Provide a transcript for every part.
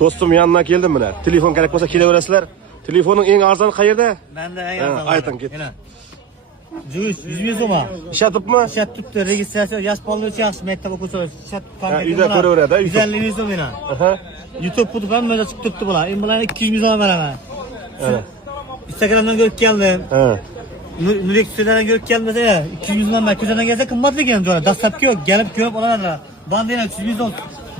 Do'stim yanına keldim mana. Telefon kerak bo'lsa kelaverasizlar. Telefoning eng arzoni qayerda? Menda eng arzoni. Ayting ket. 100 so'm. Ishatibmi? Ishatibdi, registratsiya yosh bolalar yaxshi maktab o'quvchilari ishatib Uyda ko'raveradi. 150 so'm mana. YouTube YouTube ham mana chiqib turibdi bular. Men bularni 200 so'm beraman. Instagramdan ko'rib keldim. Nurik Sudan ko'rib kelmasa 200 so'm ko'zdan kelsa qimmatligini jo'ra. Dastlabki yo'q, kelib ko'rib oladilar. Bandina 300 so'm.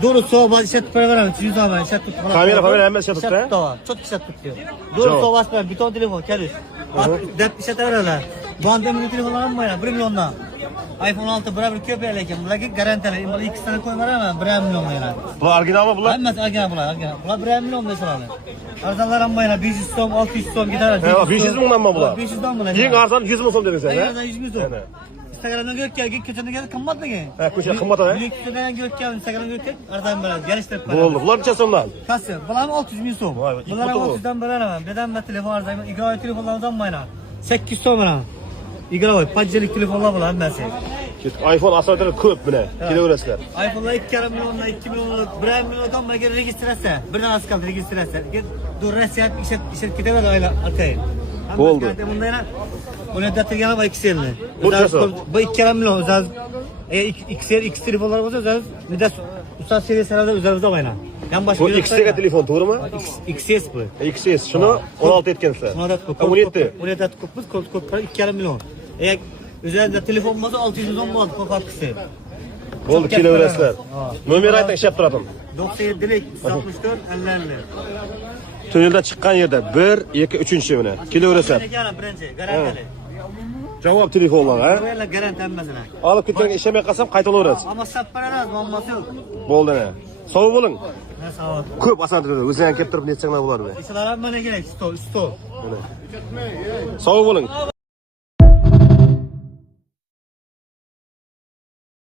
Doğru soğuk işletip para veremem. 300 zaman işletip para. Kamera hemen işletip de. Çok işletip diyor. Doğru soğuk açmayın. Bir ton telefon geliyor. Dep işletip verirler. Bandemin telefonlarım var ya 1 milyondan. iPhone 6 beraber köpeğleyken. Bunlar garantili. Bunlar 2 tane koyma veremem. 1 milyon yani. Bu orijinal mı bunlar? Hemen orijinal bunlar. Bunlar 1 milyon mesela. Arzanlarım var ya 500 soğuk 600 soğuk gider. 500 milyon mu bunlar? 500'dan bunlar. Yeni arzan 100 milyon dedin sen. En azından 100 soğuk. Instagram'dan görüp gel, köşeden gel, kımmat mı gel? He, köşe kımmat ha? Büyük köşeden görüp gel, Instagram'dan görüp gel, aradan beraber, geliştirip beraber. Oldu, bunlar neçe sondan? Kasya, bunlar 600 bin soğum. Bunlar 600'dan beraber, neden ben telefon arzayım, İGRA'yı telefonlardan bayına. 800 soğum bana. İGRA'yı, pacılık telefonlar bulan ben seni. iPhone asarları köp bile, kiloveresiler. iPhone'lar 2 milyonla, 2 milyonla, 1 milyondan bana registrese. Birden az kaldı registrese. Dur resiyat, işet gitemez öyle arkaya. Oldu. Ona da tırgana var 2 elini. Bu 2 milyon özel. X telefonlar olsa özel. Ne de usta serisi herhalde üzerimizde bayna. Bu XS telefon doğru mu? XS bu. XS şunu 16 etkense. 17. 17 kopuz kod 2 milyon. Eğer üzerinde telefon olmasa 600 milyon mu aldı kod hakkısı. Oldu kiloveresiler. Numara aytan iş yaptırdım. 97'lik 64 50. Tünelden çıkan yerde 1, 2, 3. evine. Kiloveresiler. Birinci garantili. Cevap telefonlar ha? Böyle garanti emmezine. Alıp gitken işlemeye kalsam kaytalıverasiz. Ama sat para lazım, olması yok. Bo'ldi ne? Sağ bo'lin. Ne sağ ol. Ko'p asantiradi. O'zing kelib turib nechanglar bo'lardi. İşler bana gerek, sto. Sağ bo'lin.